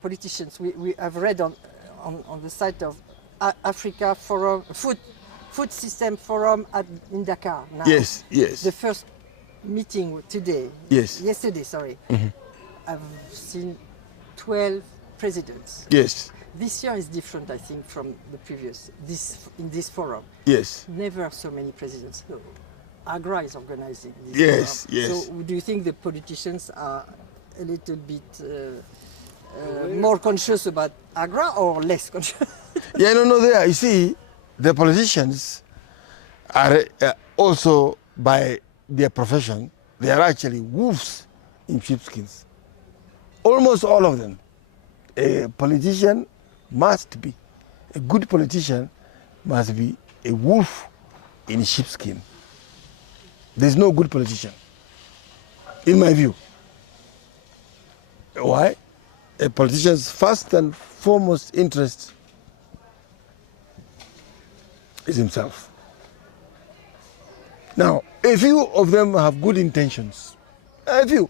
politicians. We have read on the site of Africa Forum, Food System Forum in Dakar now. Yes, yes. The first meeting today. Yes. Yesterday, sorry. I've seen 12 presidents. Yes. This year is different, I think, from the previous, in this forum. Yes. Never so many presidents. Agra is organizing this Yes, forum. yes. So do you think the politicians are a little bit more conscious about Agra or less conscious? Yeah, no, there. You see, the politicians are also, by their profession, they are actually wolves in sheepskins. Almost all of them. A politician must be, a good politician must be a wolf in sheepskin. There's no good politician, in my view. Why? A politician's first and foremost interest is himself. Now, a few of them have good intentions, a few.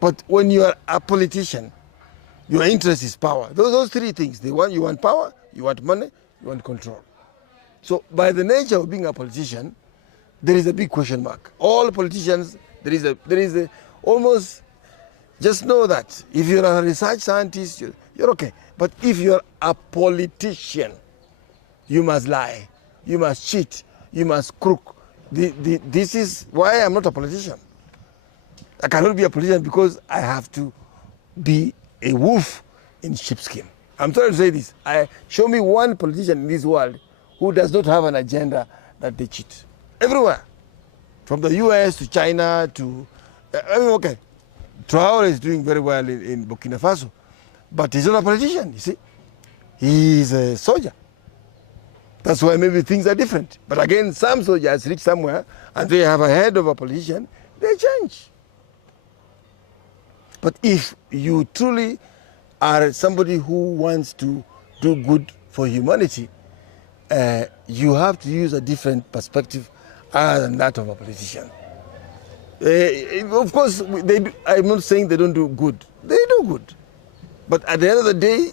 But when you are a politician, your interest is power. Those three things. You want power, you want money, you want control. So by the nature of being a politician, there is a big question mark. All politicians, there is a almost, just know that if you're a research scientist, you're okay. But if you're a politician, you must lie, you must cheat, you must crook. This is why I'm not a politician. I cannot be a politician because I have to be a wolf in sheepskin. I'm sorry to say this. Show me one politician in this world who does not have an agenda that they cheat. Everywhere. From the US to China to, okay, Traore is doing very well in Burkina Faso, but he's not a politician, you see. He's a soldier. That's why maybe things are different. But again, some soldiers reach somewhere and they have a head of a politician, they change. But if you truly are somebody who wants to do good for humanity, you have to use a different perspective other than that of a politician. Of course, I'm not saying they don't do good. They do good. But at the end of the day,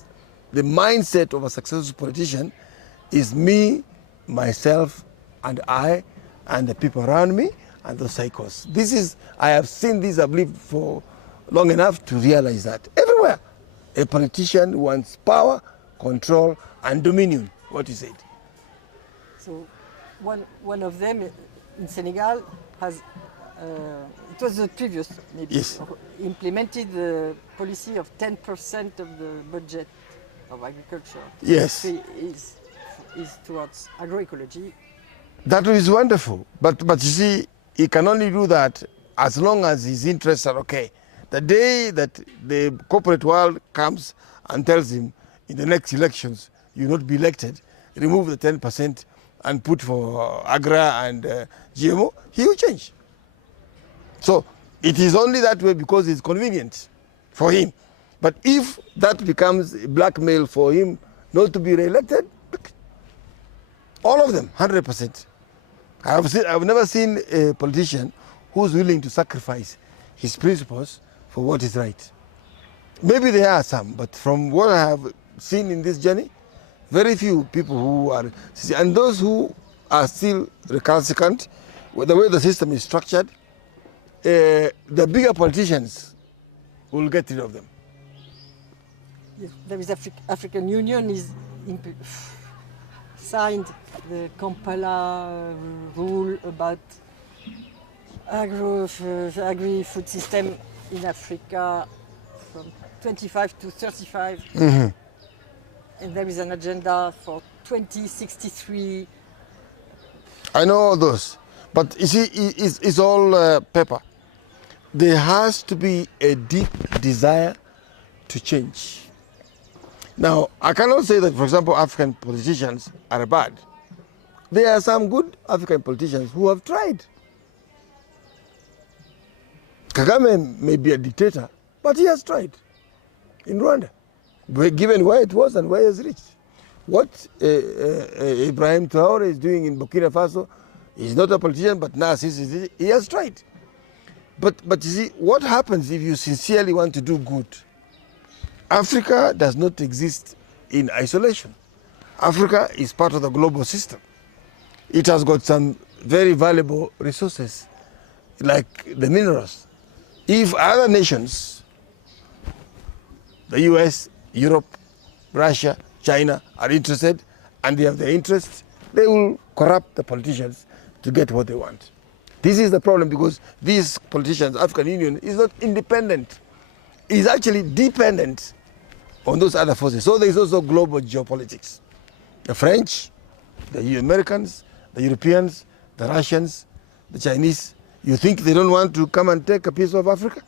the mindset of a successful politician is me, myself, and I, and the people around me, and the psychos. I have seen this, I've lived for long enough to realize that everywhere a politician wants power, control, and dominion, what you said. So one of them in Senegal has, it was the previous, maybe, yes, implemented the policy of 10% of the budget of agriculture. Yes. Is towards agroecology. That is wonderful. But you see, he can only do that as long as his interests are okay. The day that the corporate world comes and tells him in the next elections you will not be elected, remove the 10% and put for Agra and GMO, he will change. So it is only that way because it's convenient for him. But if that becomes blackmail for him not to be re-elected, all of them, 100%. I've never seen a politician who's willing to sacrifice his principles for what is right. Maybe there are some, but from what I have seen in this journey, very few people who are, and those who are still recalcitrant, with the way the system is structured, the bigger politicians will get rid of them. Yes, there is African Union is signed the Kampala rule about agri-food system in Africa from 25 to 35. Mm-hmm. And there is an agenda for 2063. I know all those. But you see, it's all paper. There has to be a deep desire to change. Now, I cannot say that, for example, African politicians are bad. There are some good African politicians who have tried. Kagame may be a dictator, but he has tried in Rwanda, given where it was and where he has reached. What Ibrahim Traore is doing in Burkina Faso, he's not a politician, but now he has tried. But you see, what happens if you sincerely want to do good Africa does not exist in isolation. Africa is part of the global system. It has got some very valuable resources, like the minerals. If other nations, the US, Europe, Russia, China, are interested and they have their interests, they will corrupt the politicians to get what they want. This is the problem, because these politicians, African Union, is not independent. It's actually dependent on those other forces. So there is also global geopolitics. The French, the Americans, the Europeans, the Russians, the Chinese, you think they don't want to come and take a piece of Africa?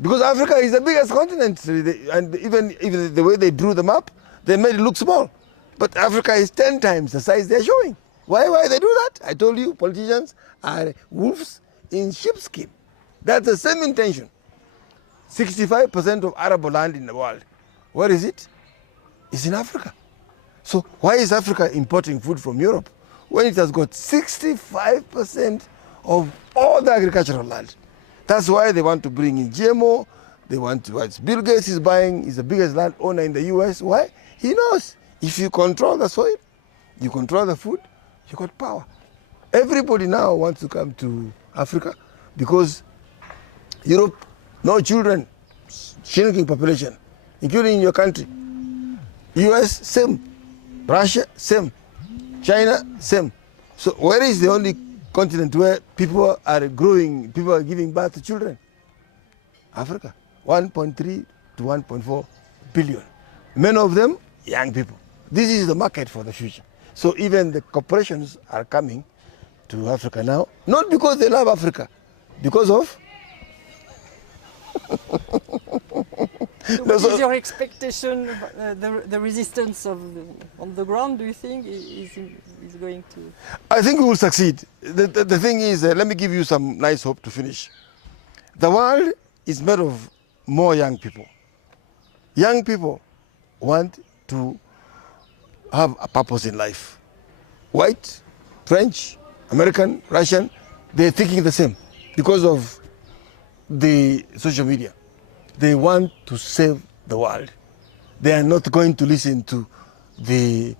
Because Africa is the biggest continent, and even the way they drew the map, they made it look small. But Africa is 10 times the size they're showing. Why they do that? I told you, politicians are wolves in sheepskin. That's the same intention. 65% of arable land in the world, where is it? It's in Africa. So why is Africa importing food from Europe when it has got 65% of all the agricultural land? That's why they want to bring in GMO. They want to, what Bill Gates is buying, is the biggest landowner in the US. Why? He knows if you control the soil, you control the food, you got power. Everybody now wants to come to Africa because Europe, no children, shrinking population, including in your country. US, same. Russia, same. China, same. So where is the only continent where people are growing, people are giving birth to children? Africa. 1.3 to 1.4 billion. Many of them, young people. This is the market for the future. So even the corporations are coming to Africa now, not because they love Africa, because of... So what is your expectation, the resistance on the ground, do you think, is going to... I think we will succeed. The thing is, let me give you some nice hope to finish. The world is made of more young people. Young people want to have a purpose in life. White, French, American, Russian, they're thinking the same because of the social media. They want to save the world. They are not going to listen to the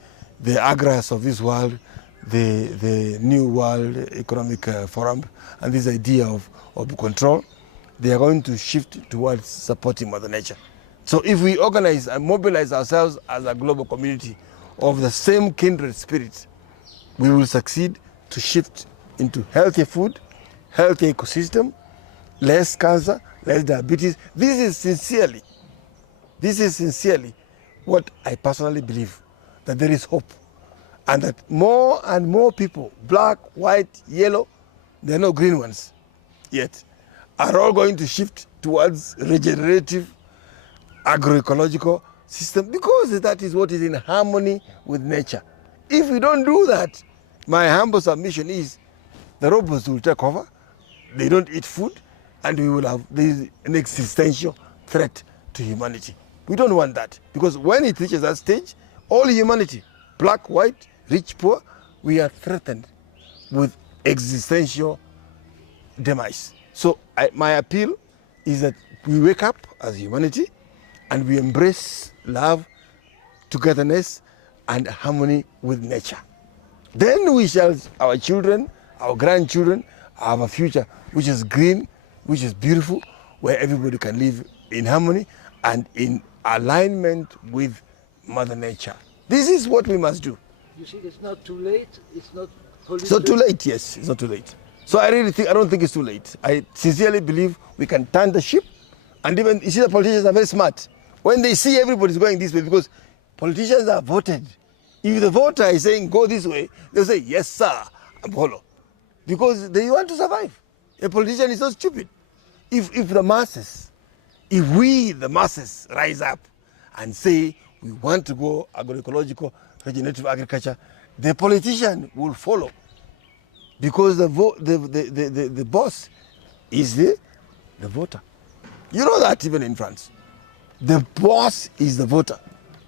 agras of this world, the New World Economic Forum, and this idea of control. They are going to shift towards supporting Mother Nature. So if we organize and mobilize ourselves as a global community of the same kindred spirit, we will succeed to shift into healthier food, healthier ecosystem, less cancer, less diabetes. This is sincerely what I personally believe, that there is hope. And that more and more people, black, white, yellow, there are no green ones yet, are all going to shift towards regenerative agroecological system, because that is what is in harmony with nature. If we don't do that, my humble submission is the robots will take over, they don't eat food, and we will have an existential threat to humanity. We don't want that, because when it reaches that stage, all humanity, black, white, rich, poor, we are threatened with existential demise. So my appeal is that we wake up as humanity and we embrace love, togetherness, and harmony with nature. Then we shall, our children, our grandchildren, have a future which is green, which is beautiful, where everybody can live in harmony and in alignment with Mother Nature. This is what we must do. You think it's not too late? It's not polluted? It's not too late, yes, it's not too late. So I don't think it's too late. I sincerely believe we can turn the ship, and even, you see, the politicians are very smart. When they see everybody's going this way, because politicians are voted. If the voter is saying go this way, they'll say, yes sir, and follow. Because they want to survive. A politician is so stupid. If the masses, if we, the masses, rise up and say we want to go agroecological, regenerative agriculture, the politician will follow. Because the boss is the voter. You know that even in France. The boss is the voter.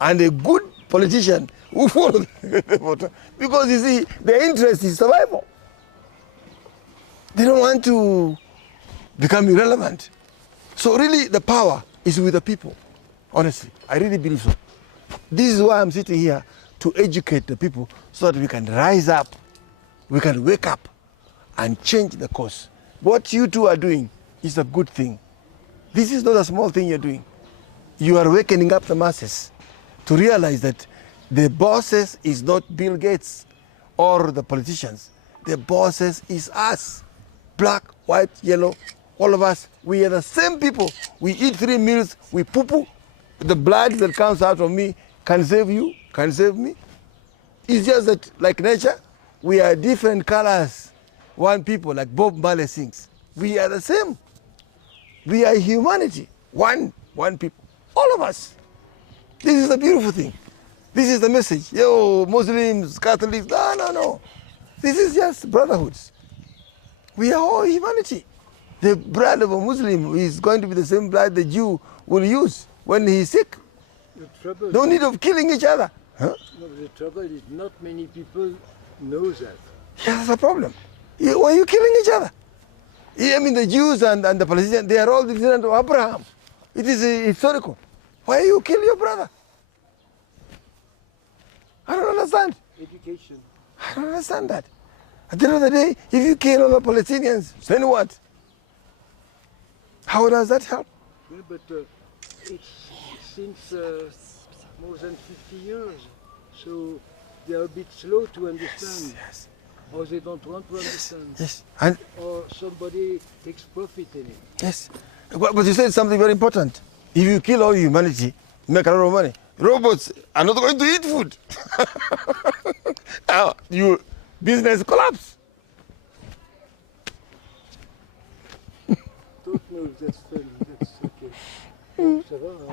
And a good politician will follow the voter. Because you see, their interest is survival. They don't want to become irrelevant. So really the power is with the people. Honestly, I really believe so. This is why I'm sitting here, to educate the people so that we can rise up, we can wake up and change the course. What you two are doing is a good thing. This is not a small thing you're doing. You are wakening up the masses to realize that the bosses is not Bill Gates or the politicians. The bosses is us. Black, white, yellow, all of us. We are the same people. We eat 3 meals, we poo-poo. The blood that comes out of me can save you, can save me. It's just that, like nature, we are different colors. One people, like Bob Marley sings. We are the same. We are humanity. One people. All of us. This is a beautiful thing. This is the message. Yo, Muslims, Catholics, no. This is just brotherhoods. We are all humanity. The blood of a Muslim is going to be the same blood the Jew will use when he is sick. The trouble, No need of killing each other. Huh? no, the trouble is not many people know that. Yeah, that's a problem. Why are you killing each other? I mean, the Jews and the Palestinians, they are all descendants of Abraham. It is historical. Why you kill your brother? I don't understand. Education. I don't understand that. At the end of the day, if you kill all the Palestinians, then what? How does that help? Yeah, but it's since more than 50 years, so they are a bit slow to understand, Yes. or they don't want to understand, Yes. And or somebody takes profit in it. yes. But you said something very important. If you kill all humanity, you make a lot of money. Robots are not going to eat food. Now, your business collapse. Don't know if that's funny, that's okay. Ça va, hein?